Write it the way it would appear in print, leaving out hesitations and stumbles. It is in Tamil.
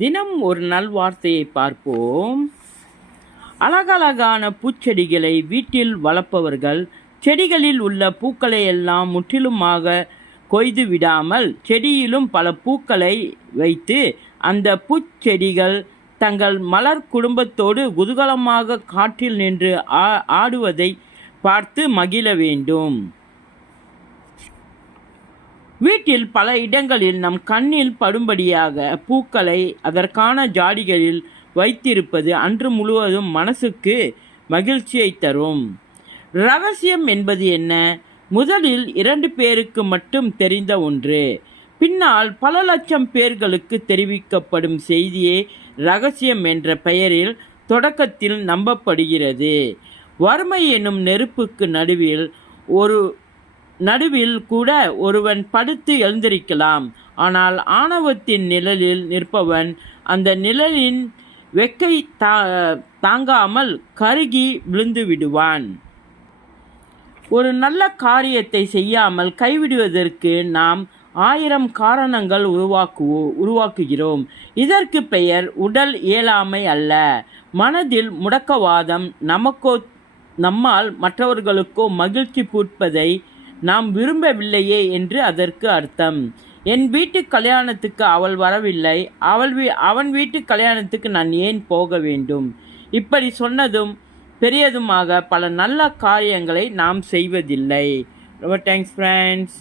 தினம் ஒரு நல்வார்த்தையை பார்ப்போம். அழகழகான பூச்செடிகளை வீட்டில் வளர்ப்பவர்கள் செடிகளில் உள்ள பூக்களை எல்லாம் முற்றிலுமாக கொய்து விடாமல் செடியிலும் பல பூக்களை வைத்து அந்த பூச்செடிகள் தங்கள் மலர் குடும்பத்தோடு குதூகலமாக காற்றில் நின்று ஆடுவதை பார்த்து மகிழ வேண்டும். வீட்டில் பல இடங்களில் நம் கண்ணில் படும்படியாக பூக்களை அதற்கான ஜாடிகளில் வைத்திருப்பது அன்று முழுவதும் மனசுக்கு மகிழ்ச்சியை தரும். ரகசியம் என்பது என்ன? முதலில் 2 பேருக்கு மட்டும் தெரிந்த ஒன்று, பின்னால் பல லட்சம் பேர்களுக்கு தெரிவிக்கப்படும் செய்தியே ரகசியம் என்ற பெயரில் தொடக்கத்தில் நம்பப்படுகிறது. வறுமை என்னும் நெருப்புக்கு நடுவில் கூட ஒருவன் படுத்து எழுந்திருக்கலாம். ஆனால் ஆணவத்தின் நிழலில் நிற்பவன் அந்த நிழலின் வெக்கை தாங்காமல் கருகி விழுந்து விடுவான். ஒரு நல்ல காரியத்தை செய்யாமல் கைவிடுவதற்கு நாம் 1000 காரணங்கள் உருவாக்குகிறோம். இதற்கு பெயர் உடல் இயலாமை அல்ல, மனதில் முடக்கவாதம். நம்மால் மற்றவர்களுக்கோ மகிழ்ச்சி பூட்பதை நாம் விரும்பவில்லையே என்று அதற்கு அர்த்தம். என் வீட்டு கல்யாணத்துக்கு அவள் வரவில்லை, அவன் வீட்டு கல்யாணத்துக்கு நான் ஏன் போக வேண்டும்? இப்படி சொன்னதும் பெரியதுமாக பல நல்ல காரியங்களை நாம் செய்வதில்லை. ரொம்ப தேங்க்ஸ் ஃப்ரெண்ட்ஸ்.